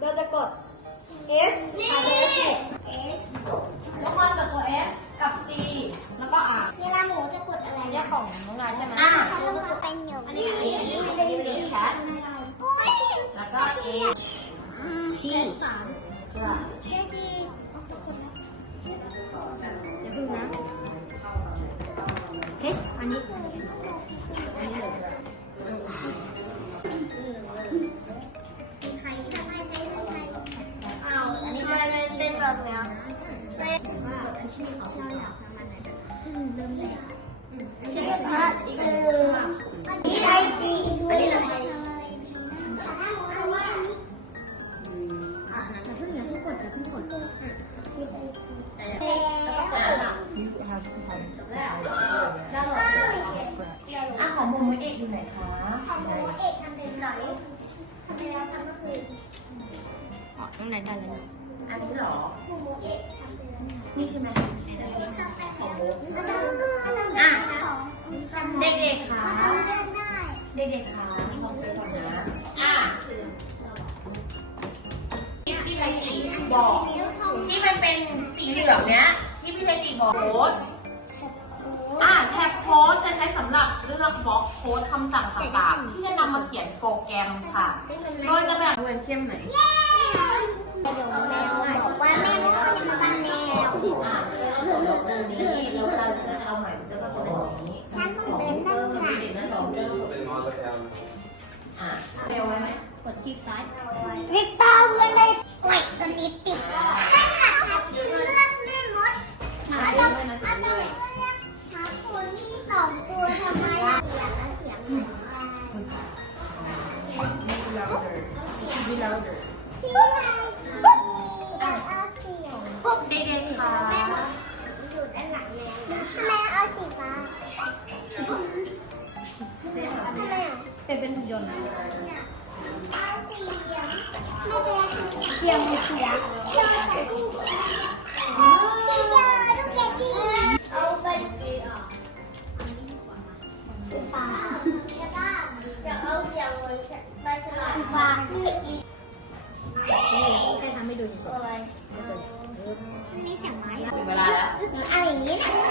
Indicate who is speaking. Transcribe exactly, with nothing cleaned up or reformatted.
Speaker 1: เราจะกด S ค่ะ S แล้วก็จะกด S กับ C แล้วก็ R
Speaker 2: เวลาหมูจะกดอะไร
Speaker 1: เรียกของน้องนายใช่ไหม
Speaker 2: อ่าเขาลงมาเป็นหยก
Speaker 1: อันนี้อันนี้อันนี้อันนี้เป็นแคทแล้วก็ A
Speaker 2: ชีสามเชื่อที่อย่าพึ่งนะ H อันนี้อันนี้ใครใช่ไหมใครใครอ้าวอันนี้เล่นเล่นแบบเนี้ยเล่นว่าอันชื่อเขาเราอยากทำอะไรอืมเริ่มเลยชื่อว่าอีกอันนึงอันนี้ไอจีอันนี้อะไรเอาว่าอ่านะเพิ่งอย่าเพิ่งกดอย่าเพิ่งกดแล้วก็กดอ่ะแล้วแล้วอ่ะของโมโมเอะอยู่ไหนคะของโมโมเอะทำเป็นไหนทำเป็นแล้วทำก็คืออ๋อตรงไหนได้เลยอันนี้หรอโมโมเอะทำเป็นนี่ใช่ไหมของโมอ่ะเด็กๆค่ะเด็กๆค่ะลองไปก่อนนะอ่ะที่พี่ไทจีบอกที่มันเป็นสีเหลืองเนี้ยที่พี่ไทจีบอกโค้ดอ่ะแท็บโค้ดจะใช้สำหรับเลือกบล็อกโค้ดคำสั่งต่างๆที่จะนำมาเขียนโปรแกรมค่ะโดยจะแบ่งเป็นเข้มไหนแมวบอกว่าแม่โมจะมาบ้านแมวอ่ะเราเดินนี้เราเราจะเอาใหม่จะต้องเป็นอย่างนี้ฉันต้องเดินด้านหลังเด็กนั่นหรออ่ะเร็วไว้ไหมกดคลิกซ้ายวิกเตอร์เพื่อนเลยโอ้ยตอนนี้ติดนั่นแหละค่ะคือเลือกแม่มดอันนั้นอันนั้นเลือกหาคนที่สองตัวทำไมอ่ะเสียงเสียงพี่พี่เราเดินพี่เอาเสียงเด็กๆค่ะอยู่ด้านหลังแม่แม่เอาสีฟ้าเป็นเป็นหุ่นยนต์เอาสีเหลืองไม่เป็นเสียงเสียงชอบแบบสีเขียวลูกเกดดีเอาไปสีอ่ะสีฟ้าแล้วก็อยากเอาเสียงเหมือนใบฉลากสีฟ้าแค่ทำให้ดูเฉยๆไม่เสียงไม้ถึงเวลาแล้วเอาอย่างนี้นะ